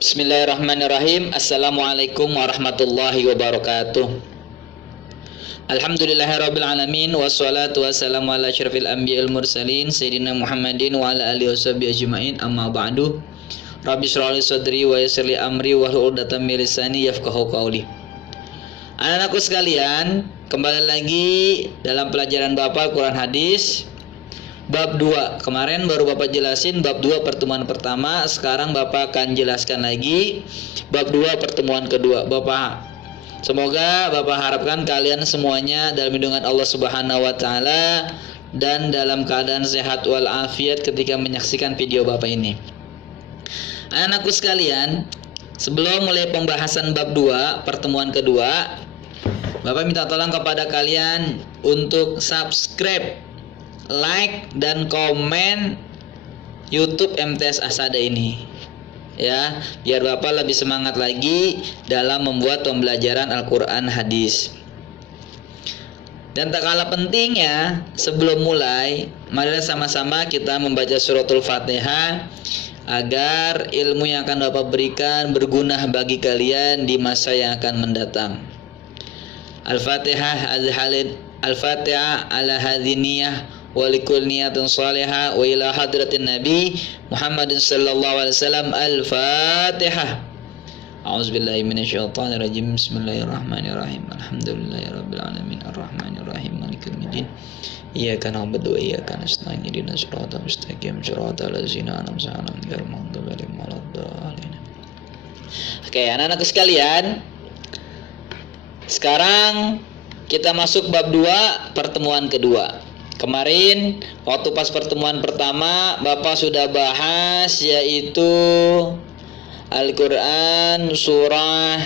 Bismillahirrahmanirrahim. Assalamualaikum warahmatullahi wabarakatuh. Alhamdulillahirabbil alamin wassalatu wassalamu ala asyrafil anbiya'il mursalin sayyidina Muhammadin wa ala alihi washabihi ajmain. Amma ba'du. Rabbi shrah li sadri wa yassir li amri wahlul 'uqdatam min lisani yafqahu qawli. Anak-anakku sekalian, kembali lagi dalam pelajaran Bapak Quran Hadis bab 2. Kemarin baru Bapak jelasin bab 2 pertemuan pertama. Sekarang Bapak akan jelaskan lagi bab 2 pertemuan kedua. Semoga Bapak harapkan kalian semuanya dalam lindungan Allah Subhanahu wa taala dan dalam keadaan sehat walafiat ketika menyaksikan video Bapak ini. Anak-anakku sekalian, sebelum mulai pembahasan bab 2 pertemuan kedua, Bapak minta tolong kepada kalian untuk subscribe, like, dan komen YouTube MTS Asada ini, ya, biar Bapak lebih semangat lagi dalam membuat pembelajaran Al-Quran Hadis. Dan tak kalah pentingnya, sebelum mulai, marilah sama-sama kita membaca suratul Fatihah agar ilmu yang akan Bapak berikan berguna bagi kalian di masa yang akan mendatang. Al-Fatihah Al-Fatihah ala hadhiniyah walikul niyatin salihah wa ila hadratin Nabi Muhammadin sallallahu alaihi wasallam. Al-Fatihah. A'udzubillahi minasyaitonir rajim. Bismillahirrahmanirrahim. Alhamdulillahirabbil alamin arrahmanir rahim malikil yaumiddin. Iyyaka na'budu wa iyyaka nasta'in ihdinas siratal mustaqim siratal ladzina an'amta 'alaihim ghairil maghdubi 'alaihim waladdallin. Oke, anak-anak sekalian, sekarang kita masuk bab 2 pertemuan kedua. Kemarin waktu pas pertemuan pertama Bapak sudah bahas yaitu Al-Quran surah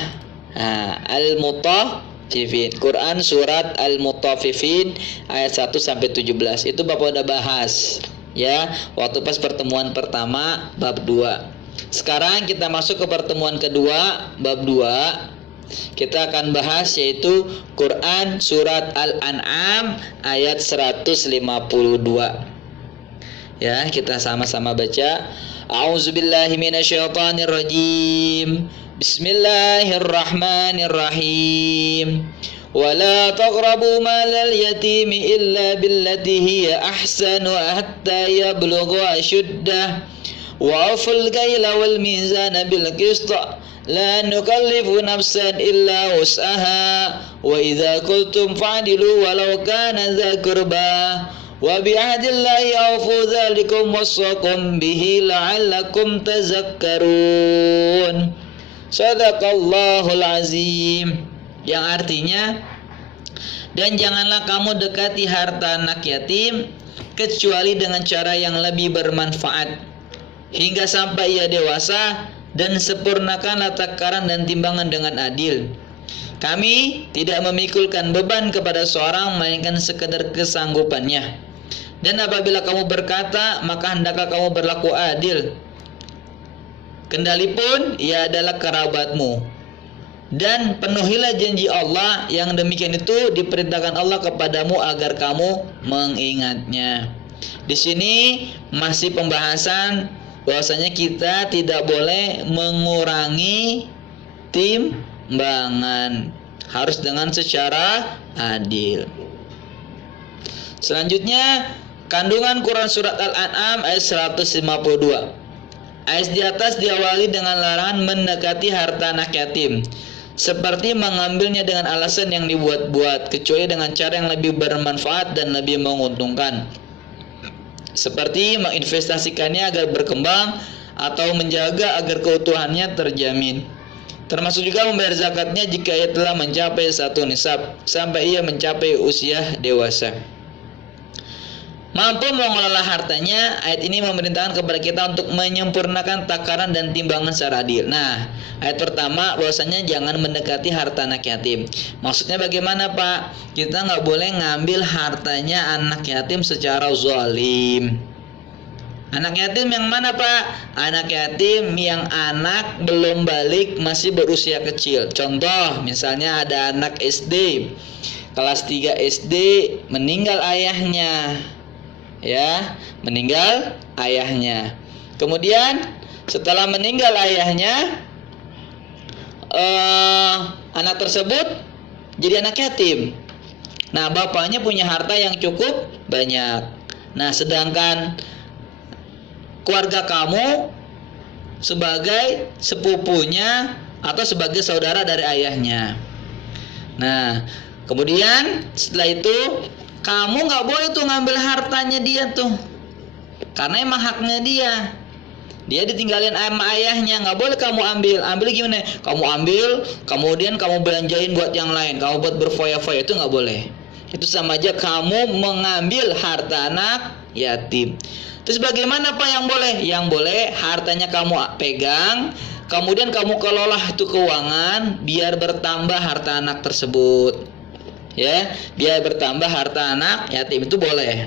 Al-Mutaffifin. Quran surat Al-Mutaffifin ayat 1 sampai 17. Itu Bapak udah bahas, ya, waktu pas pertemuan pertama bab 2. Sekarang kita masuk ke pertemuan kedua bab 2. Kita akan bahas yaitu Quran surat Al-An'am ayat 152. Ya, kita sama-sama baca. A'udzubillahi minasyaitonir rajim. Bismillahirrahmanirrahim. Wala taqrabu malal yatimi illa billati hiya ahsanu hatta yablugha ashuddah. Wa auful kaila wal mizana bil qist. La nukallifu nafsan illa wus'aha wa idza qultum fa'dilu walau kana dza qurba wa bi'ahdillahi awfu dzalikum wasaqum bihi la'allakum tazakkarun. Shadaqallahul azim. Yang artinya, dan janganlah kamu dekati harta anak yatim kecuali dengan cara yang lebih bermanfaat hingga sampai ia dewasa, dan sempurnakanlah takaran dan timbangan dengan adil. Kami tidak memikulkan beban kepada seorang melainkan sekedar kesanggupannya. Dan apabila kamu berkata, maka hendaklah kamu berlaku adil, kendalipun ia adalah kerabatmu. Dan penuhilah janji Allah, yang demikian itu diperintahkan Allah kepadamu agar kamu mengingatnya. Di sini masih pembahasan bahwasanya kita tidak boleh mengurangi timbangan, harus dengan secara adil. Selanjutnya, kandungan Quran surat Al-An'am ayat 152. Ayat di atas diawali dengan larangan mendekati harta anak yatim, seperti mengambilnya dengan alasan yang dibuat-buat, kecuali dengan cara yang lebih bermanfaat dan lebih menguntungkan, seperti menginvestasikannya agar berkembang atau menjaga agar keutuhannya terjamin. Termasuk juga membayar zakatnya jika ia telah mencapai 1 nisab sampai ia mencapai usia dewasa. Mampu mengelola hartanya, ayat ini memerintahkan kepada kita untuk menyempurnakan takaran dan timbangan secara adil. Nah, ayat pertama bahwasanya jangan mendekati harta anak yatim. Maksudnya bagaimana, Pak? Kita nggak boleh ngambil hartanya anak yatim secara zalim. Anak yatim yang mana, Pak? Anak yatim yang anak belum balik, masih berusia kecil. Contoh, misalnya ada anak SD, kelas 3 SD, meninggal ayahnya. Ya, meninggal ayahnya. Kemudian setelah meninggal ayahnya, anak tersebut jadi anak yatim. Nah, bapaknya punya harta yang cukup banyak. Nah, sedangkan keluarga kamu sebagai sepupunya atau sebagai saudara dari ayahnya. Nah, kemudian setelah itu kamu nggak boleh tuh ngambil hartanya dia tuh, karena emang haknya dia. Dia ditinggalin sama ayahnya, nggak boleh kamu ambil. Ambil gimana? Kamu ambil, kemudian kamu belanjain buat yang lain, kamu buat berfoya-foya, itu nggak boleh. Itu sama aja kamu mengambil harta anak yatim. Terus bagaimana Pak yang boleh? Yang boleh hartanya kamu pegang, kemudian kamu kelola itu keuangan biar bertambah harta anak tersebut. Ya, biar bertambah harta anak yatim itu boleh.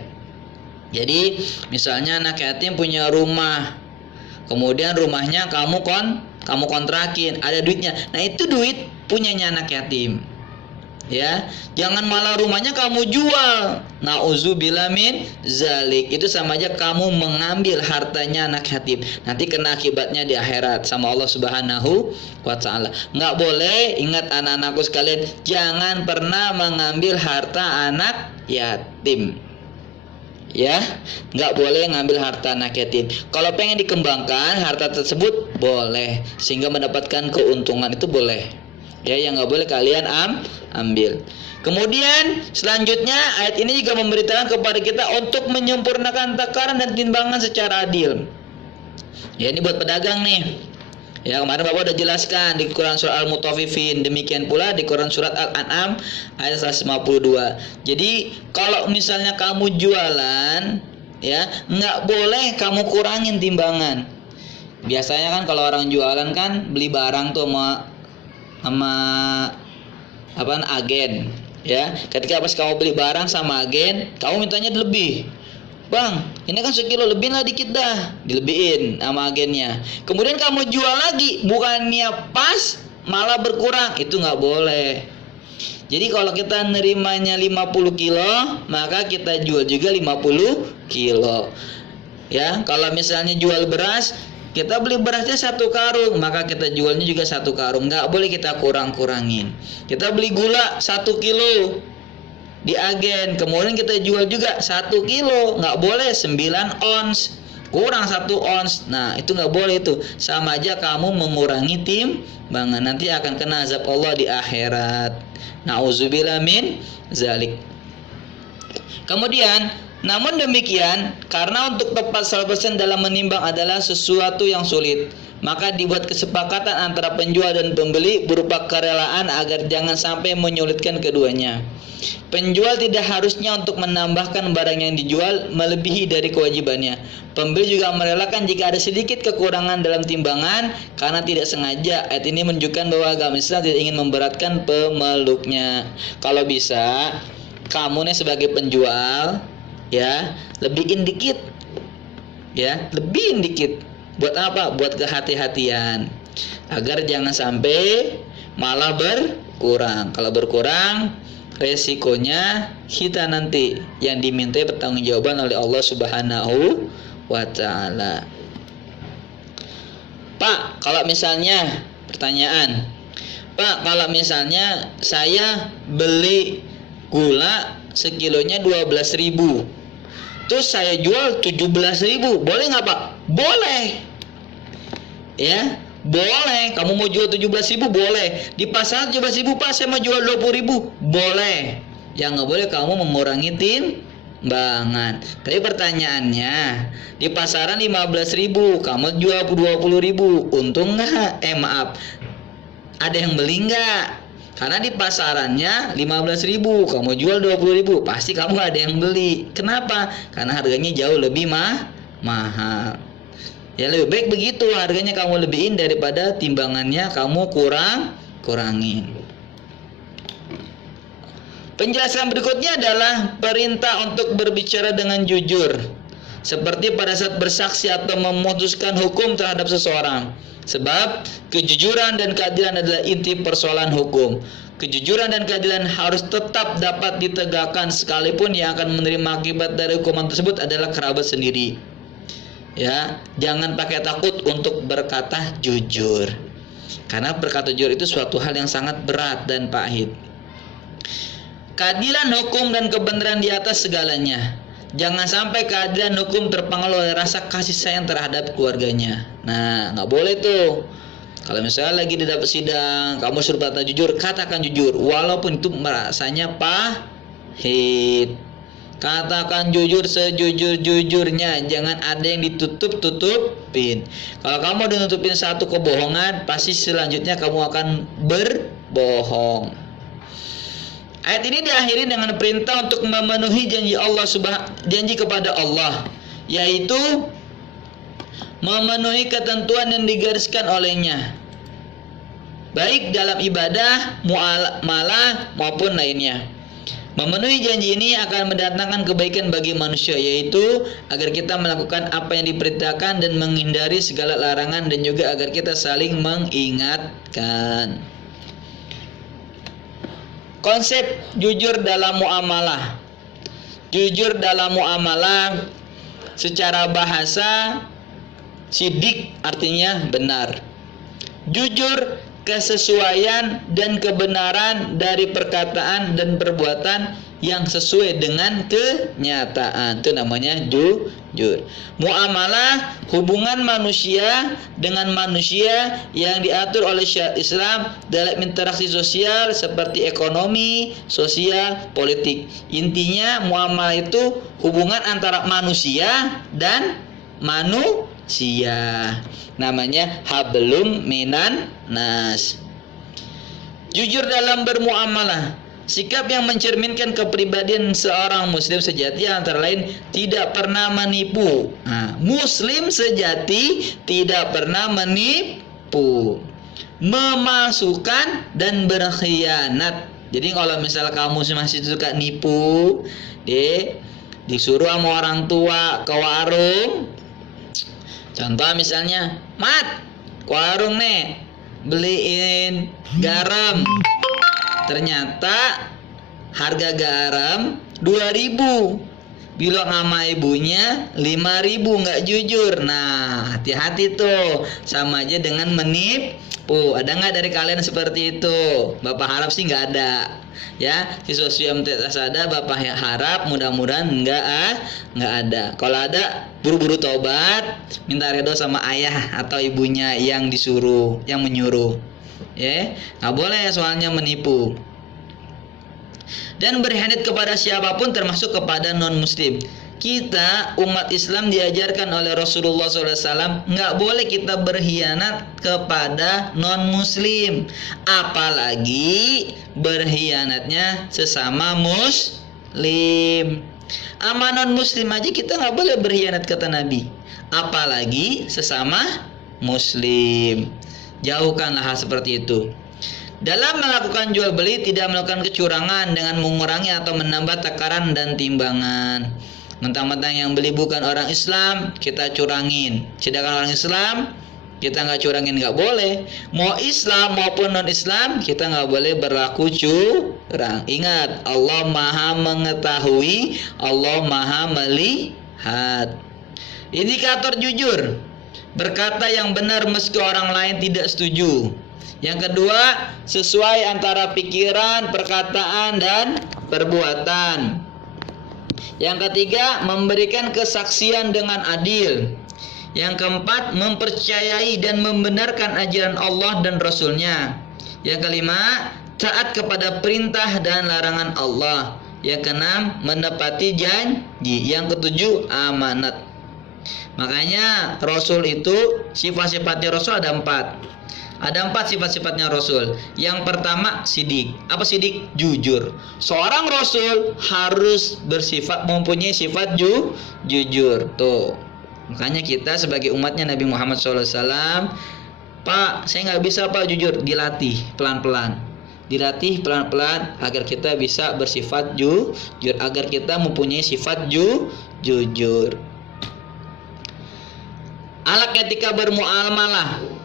Jadi misalnya anak yatim punya rumah, kemudian rumahnya kamu kontrakin, ada duitnya. Nah, itu duit punyanya anak yatim. Ya, jangan malah rumahnya kamu jual. Nauzubillah min zalik. Itu sama aja kamu mengambil hartanya anak yatim. Nanti kena akibatnya di akhirat sama Allah Subhanahu wa taala. Nggak boleh, ingat anak-anakku sekalian, jangan pernah mengambil harta anak yatim. Ya, nggak boleh ngambil harta anak yatim. Kalau pengen dikembangkan harta tersebut boleh, sehingga mendapatkan keuntungan itu boleh. Ya, yang nggak boleh kalian ambil. Kemudian selanjutnya ayat ini juga memberitakan kepada kita untuk menyempurnakan takaran dan timbangan secara adil. Ya, ini buat pedagang nih. Ya, kemarin Bapak udah jelaskan di Quran surah Al-Mutaffifin, demikian pula di Quran surat Al-An'am ayat 152. Jadi kalau misalnya kamu jualan, ya nggak boleh kamu kurangin timbangan. Biasanya kan kalau orang jualan kan beli barang tuh sama agen, ya. Ketika pas kamu beli barang sama agen, kamu mintanya lebih. Bang, ini kan sekilo lebih lah, dikit dah, dilebihin sama agennya. Kemudian kamu jual lagi, bukannya pas malah berkurang, itu nggak boleh. Jadi kalau kita nerimanya 50 kilo, maka kita jual juga 50 kilo. Ya, kalau misalnya jual beras, kita beli berasnya 1 karung, maka kita jualnya juga 1 karung. Nggak boleh kita kurangin. Kita beli gula 1 kilo di agen, kemudian kita jual juga 1 kilo. Nggak boleh 9 ons, kurang 1 ons. Nah, itu nggak boleh itu. Sama aja kamu mengurangi timbangan. Nanti akan kena azab Allah di akhirat. Nauzubillah min zalik. Kemudian, namun demikian, karena untuk tepat 100% dalam menimbang adalah sesuatu yang sulit, maka dibuat kesepakatan antara penjual dan pembeli berupa kerelaan agar jangan sampai menyulitkan keduanya. Penjual tidak harusnya untuk menambahkan barang yang dijual melebihi dari kewajibannya. Pembeli juga merelakan jika ada sedikit kekurangan dalam timbangan karena tidak sengaja. Ayat ini menunjukkan bahwa agama Islam tidak ingin memberatkan pemeluknya. Kalau bisa, kamu nih sebagai penjual, ya, lebihin dikit. Ya, lebihin dikit. Buat apa? Buat kehati-hatian. Agar jangan sampai malah berkurang. Kalau berkurang, resikonya kita nanti yang dimintai pertanggungjawaban oleh Allah Subhanahu wa taala. Pak, kalau misalnya pertanyaan, Pak, kalau misalnya saya beli gula sekilonya 12.000, terus saya jual 17.000, boleh nggak Pak? Boleh. Ya, boleh. Kamu mau jual 17.000 boleh. Di pasar 17.000 Pak, saya mau jual 20.000, boleh. Yang nggak boleh kamu mengurangi timbangan. Tapi pertanyaannya, di pasaran 15.000, kamu jual 20.000, untung nggak? Maaf, ada yang beli nggak? Karena di pasarannya 15.000, kamu jual 20.000, pasti kamu ada yang beli. Kenapa? Karena harganya jauh lebih mahal. Ya, lebih baik begitu, harganya kamu lebihin daripada timbangannya kamu kurangin. Penjelasan berikutnya adalah perintah untuk berbicara dengan jujur, seperti pada saat bersaksi atau memutuskan hukum terhadap seseorang. Sebab kejujuran dan keadilan adalah inti persoalan hukum. Kejujuran dan keadilan harus tetap dapat ditegakkan sekalipun yang akan menerima akibat dari hukuman tersebut adalah kerabat sendiri. Ya, jangan pakai takut untuk berkata jujur. Karena berkata jujur itu suatu hal yang sangat berat dan pahit. Keadilan hukum dan kebenaran di atas segalanya. Jangan sampai keadilan hukum terpengaruh oleh rasa kasih sayang terhadap keluarganya. Nah, nggak boleh tuh. Kalau misalnya lagi di dapat sidang, kamu suruh berkata jujur, katakan jujur, walaupun itu merasanya pahit. Katakan jujur sejujur-jujurnya, jangan ada yang ditutup-tutupin. Kalau kamu udah nutupin satu kebohongan, pasti selanjutnya kamu akan berbohong. Ayat ini diakhiri dengan perintah untuk memenuhi janji kepada Allah, yaitu memenuhi ketentuan yang digariskan olehnya, baik dalam ibadah, muamalah maupun lainnya. Memenuhi janji ini akan mendatangkan kebaikan bagi manusia, yaitu agar kita melakukan apa yang diperintahkan dan menghindari segala larangan, dan juga agar kita saling mengingatkan. Konsep jujur dalam muamalah. Jujur dalam muamalah secara bahasa sidik artinya benar. Jujur kesesuaian dan kebenaran dari perkataan dan perbuatan yang sesuai dengan kenyataan. Itu namanya jujur. Muamalah hubungan manusia dengan manusia yang diatur oleh syariat Islam dalam interaksi sosial seperti ekonomi, sosial, politik. Intinya muamalah itu hubungan antara manusia dan manusia. Namanya hablum minan nas. Jujur dalam bermuamalah. Sikap yang mencerminkan kepribadian seorang muslim sejati antara lain tidak pernah menipu. Muslim sejati tidak pernah menipu, memasukkan dan berkhianat. Jadi kalau misal kamu masih suka nipu, disuruh sama orang tua ke warung. Contoh misalnya, Mat, ke warung nih, beliin garam. Ternyata harga garam 2.000. Bilang sama ibunya 5.000, nggak jujur. Nah, hati-hati tuh, sama aja dengan menipu. Ada nggak dari kalian seperti itu? Bapak harap sih nggak ada. Ya, siswa MTS ada, Bapak harap mudah-mudahan nggak ada. Kalau ada, buru-buru taubat, minta ridho sama ayah atau ibunya yang disuruh, yang menyuruh. Ya, nggak boleh soalnya menipu. Dan berkhianat kepada siapapun termasuk kepada non muslim. Kita umat Islam diajarkan oleh Rasulullah SAW nggak boleh kita berkhianat kepada non muslim, apalagi berkhianatnya sesama muslim. Sama non muslim aja kita nggak boleh berkhianat kata Nabi, apalagi sesama muslim. Jauhkanlah hal seperti itu. Dalam melakukan jual beli tidak melakukan kecurangan dengan mengurangi atau menambah takaran dan timbangan. Mentang-mentang yang beli bukan orang Islam, kita curangin. Sedangkan orang Islam, kita nggak curangin, nggak boleh. Mau Islam maupun non Islam, kita nggak boleh berlaku curang. Ingat, Allah Maha mengetahui, Allah Maha melihat. Indikator jujur, berkata yang benar meski orang lain tidak setuju. Yang kedua, sesuai antara pikiran, perkataan, dan perbuatan. Yang ketiga, memberikan kesaksian dengan adil. Yang keempat, mempercayai dan membenarkan ajaran Allah dan Rasul-Nya. Yang kelima, taat kepada perintah dan larangan Allah. Yang keenam, menepati janji. Yang ketujuh, amanat. Makanya Rasul itu, sifat-sifatnya Rasul ada 4. Ada 4 sifat-sifatnya Rasul. Yang pertama, sidik. Apa sidik? Jujur. Seorang Rasul harus mempunyai sifat jujur. Tuh. Makanya kita sebagai umatnya Nabi Muhammad SAW, Pak, saya nggak bisa Pak jujur. Dilatih pelan-pelan. Dilatih pelan-pelan agar kita bisa bersifat jujur. Agar kita mempunyai sifat jujur. Alak etika bermuamalah.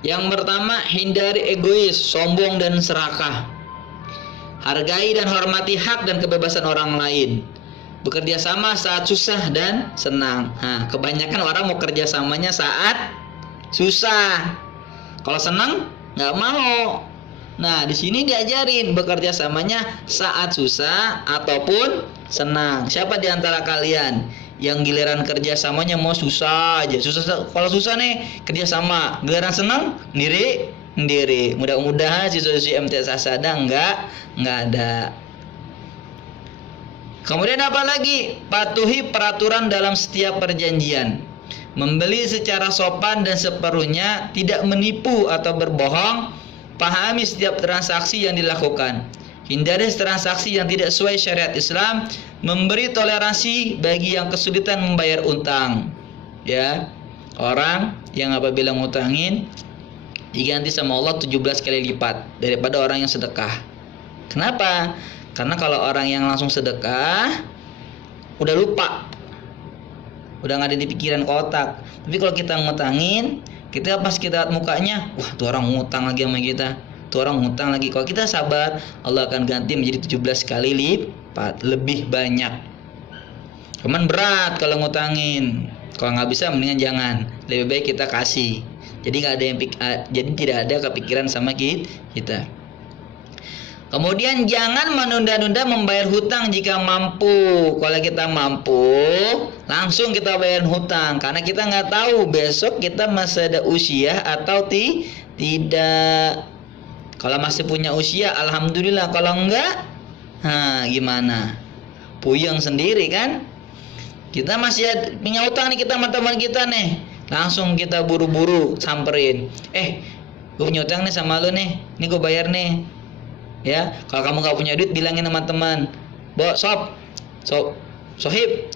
Yang pertama, hindari egois, sombong dan serakah. Hargai dan hormati hak dan kebebasan orang lain. Bekerja sama saat susah dan senang. Kebanyakan orang mau kerja samanya saat susah. Kalau senang nggak mau. Nah, di sini diajarin bekerja samanya saat susah ataupun senang. Siapa di antara kalian yang giliran kerja samanya mau susah aja? Kalau susah nih kerja sama, giliran senang sendiri. Mudah-mudahan siswa-siswi MTS Asada nggak ada. Kemudian apa lagi? Patuhi peraturan dalam setiap perjanjian. Membeli secara sopan dan seperlunya, tidak menipu atau berbohong. Pahami setiap transaksi yang dilakukan. Hindari transaksi yang tidak sesuai syariat Islam. Memberi toleransi bagi yang kesulitan membayar utang. Ya, orang yang apabila ngutangin diganti sama Allah 17 kali lipat daripada orang yang sedekah. Kenapa? Karena kalau orang yang langsung sedekah udah lupa, udah nggak ada di pikiran kotak. Tapi kalau kita ngutangin, kita pas kita lihat mukanya, wah tuh orang ngutang lagi sama kita, tuh orang ngutang lagi. Kalau kita sabar, Allah akan ganti menjadi 17 kali lipat lebih banyak. Cuman berat kalau ngutangin. Kalau nggak bisa mendingan jangan. Lebih baik kita kasih. Jadi tidak ada kepikiran sama kita. Kemudian jangan menunda-nunda membayar hutang jika mampu. Kalau kita mampu, langsung kita bayar hutang. Karena kita nggak tahu besok kita masih ada usia atau tidak. Kalau masih punya usia, alhamdulillah. Kalau enggak, gimana? Puyeng sendiri kan? Kita masih punya hutang nih kita sama teman kita nih. Langsung kita buru-buru samperin. Gue punya hutang nih sama lu nih. Nih gue bayar nih. Ya, kalau kamu nggak punya duit bilangin sama teman, sohib,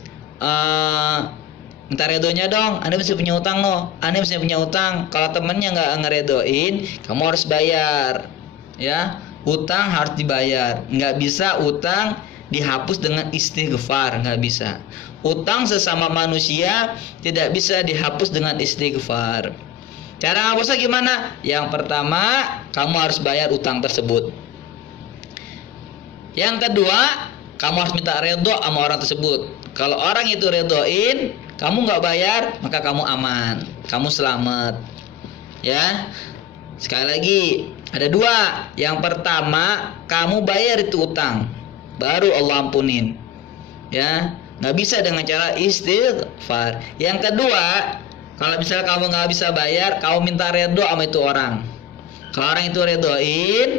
minta redonya dong, Anda masih punya utang loh, Anda masih punya utang. Kalau temennya nggak ngeredoin, kamu harus bayar. Ya, utang harus dibayar. Nggak bisa utang dihapus dengan istighfar, nggak bisa. Utang sesama manusia tidak bisa dihapus dengan istighfar. Cara ngapusnya gimana? Yang pertama, kamu harus bayar utang tersebut. Yang kedua, kamu harus minta redho sama orang tersebut. Kalau orang itu redoin, kamu nggak bayar, maka kamu aman, kamu selamat. Ya, sekali lagi ada dua. Yang pertama, kamu bayar itu utang, baru Allah ampunin. Ya, nggak bisa dengan cara istighfar. Yang kedua, kalau misalnya kamu nggak bisa bayar, kamu minta redho sama itu orang. Kalau orang itu redoin,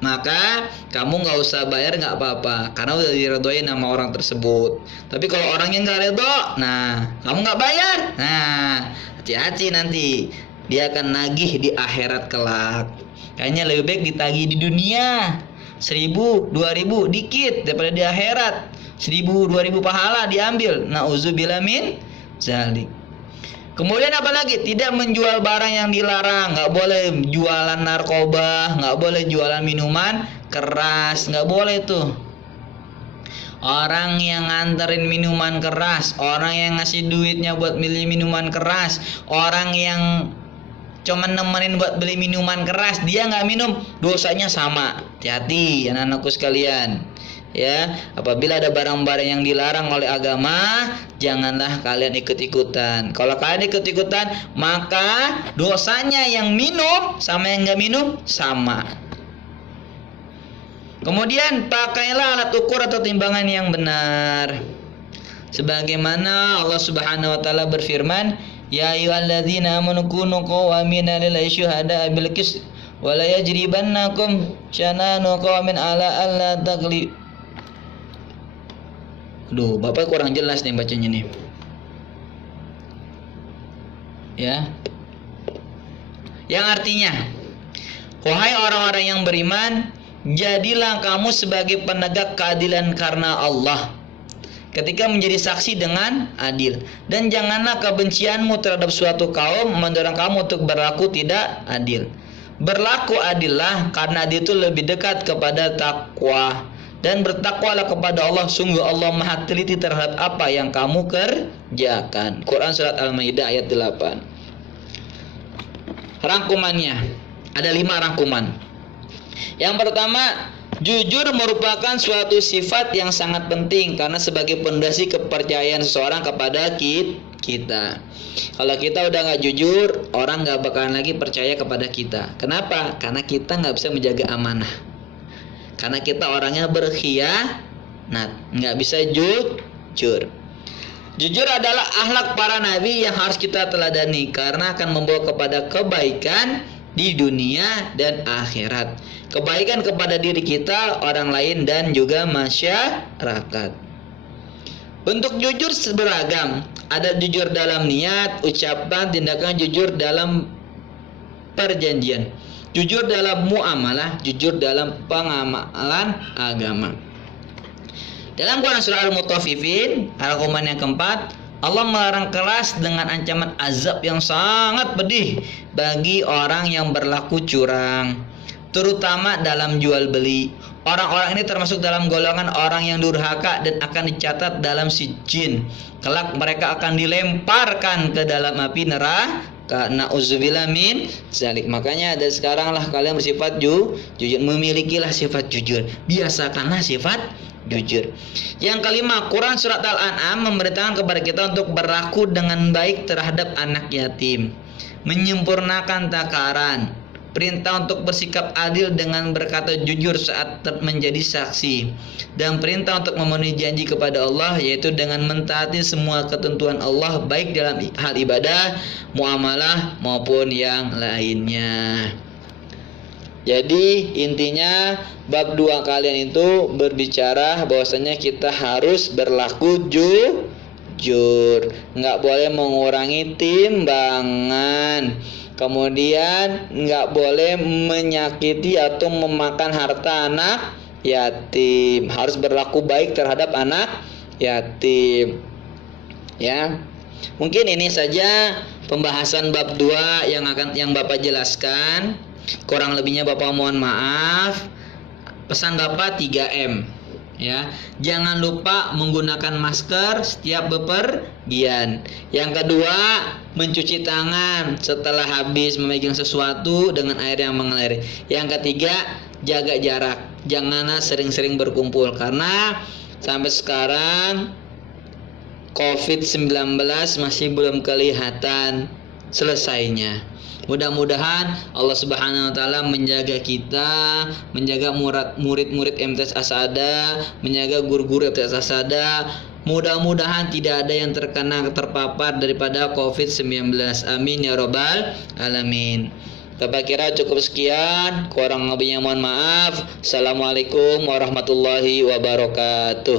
maka kamu nggak usah bayar, nggak apa-apa, karena udah diredoin sama orang tersebut. Tapi kalau orangnya nggak redo, kamu nggak bayar, hati-hati nanti dia akan nagih di akhirat kelak. Kayaknya lebih baik ditagih di dunia 1.000, 2.000 dikit daripada di akhirat 1.000, 2.000 pahala diambil. Nauzubillah min zalik. Kemudian apalagi? Tidak menjual barang yang dilarang. Nggak boleh jualan narkoba, nggak boleh jualan minuman keras, nggak boleh tuh. Orang yang nganterin minuman keras, orang yang ngasih duitnya buat beli minuman keras, orang yang cuma nemenin buat beli minuman keras, dia nggak minum, dosanya sama. Hati-hati anak-anakku sekalian. Ya, apabila ada barang-barang yang dilarang oleh agama, janganlah kalian ikut-ikutan. Kalau kalian ikut-ikutan, maka dosanya yang minum sama yang nggak minum sama. Kemudian pakailah alat ukur atau timbangan yang benar. Sebagaimana Allah Subhanahu wa taala berfirman, "Ya ayyuhalladzina amanu kunu qawwamina lillahi syuhada'a bil qist wa la yajribannakum syananu qawmin ala alla taghlibu." Bapak kurang jelas nih bacanya nih. Ya. Yang artinya, wahai orang-orang yang beriman, jadilah kamu sebagai penegak keadilan karena Allah ketika menjadi saksi dengan adil, dan janganlah kebencianmu terhadap suatu kaum mendorong kamu untuk berlaku tidak adil. Berlaku adillah, karena adil itu lebih dekat kepada takwa. Dan bertakwalah kepada Allah, sungguh Allah maha teliti terhadap apa yang kamu kerjakan. Quran Surat Al-Maidah ayat 8. Rangkumannya, ada 5 rangkuman. Yang pertama, jujur merupakan suatu sifat yang sangat penting, karena sebagai pondasi kepercayaan seseorang kepada kita. Kalau kita udah nggak jujur, orang nggak bakalan lagi percaya kepada kita. Kenapa? Karena kita nggak bisa menjaga amanah. Karena kita orangnya berkhianat, nggak bisa jujur. Jujur adalah akhlak para nabi yang harus kita teladani karena akan membawa kepada kebaikan di dunia dan akhirat. Kebaikan kepada diri kita, orang lain, dan juga masyarakat. Bentuk jujur beragam. Ada jujur dalam niat, ucapan, tindakan, jujur dalam perjanjian, jujur dalam muamalah, jujur dalam pengamalan agama. Dalam Quran surah Al-Mutaffifin, rangkuman yang keempat, Allah melarang keras dengan ancaman azab yang sangat pedih bagi orang yang berlaku curang, terutama dalam jual beli. Orang-orang ini termasuk dalam golongan orang yang durhaka dan akan dicatat dalam sijjin. Kelak mereka akan dilemparkan ke dalam api neraka. Na'udzubillah min zalik. Makanya dari sekarang lah kalian bersifat jujur, memilikilah sifat jujur. Biasakanlah sifat jujur. Yang kelima, Quran surat Al-An'am memerintahkan kepada kita untuk berlaku dengan baik terhadap anak yatim, menyempurnakan takaran, perintah untuk bersikap adil dengan berkata jujur saat menjadi saksi, dan perintah untuk memenuhi janji kepada Allah, yaitu dengan mentaati semua ketentuan Allah baik dalam hal ibadah, muamalah maupun yang lainnya. Jadi intinya bab 2 kalian itu berbicara bahwasanya kita harus berlaku jujur, nggak boleh mengurangi timbangan. Kemudian nggak boleh menyakiti atau memakan harta anak yatim. Harus berlaku baik terhadap anak yatim. Ya. Mungkin ini saja pembahasan bab 2 yang Bapak jelaskan. Kurang lebihnya Bapak mohon maaf. Pesan Bapak 3M. Ya, jangan lupa menggunakan masker setiap bepergian. Yang kedua, mencuci tangan setelah habis memegang sesuatu dengan air yang mengalir. Yang ketiga, jaga jarak. Janganlah sering-sering berkumpul karena sampai sekarang COVID-19 masih belum kelihatan selesainya. Mudah-mudahan Allah Subhanahu wa taala menjaga kita, menjaga murid-murid MTS Asada, menjaga guru-guru MTS Asada. Mudah-mudahan tidak ada yang terpapar daripada COVID-19. Amin ya rabbal alamin. Bapak kira cukup sekian, kurang lebihnya mohon maaf. Assalamualaikum warahmatullahi wabarakatuh.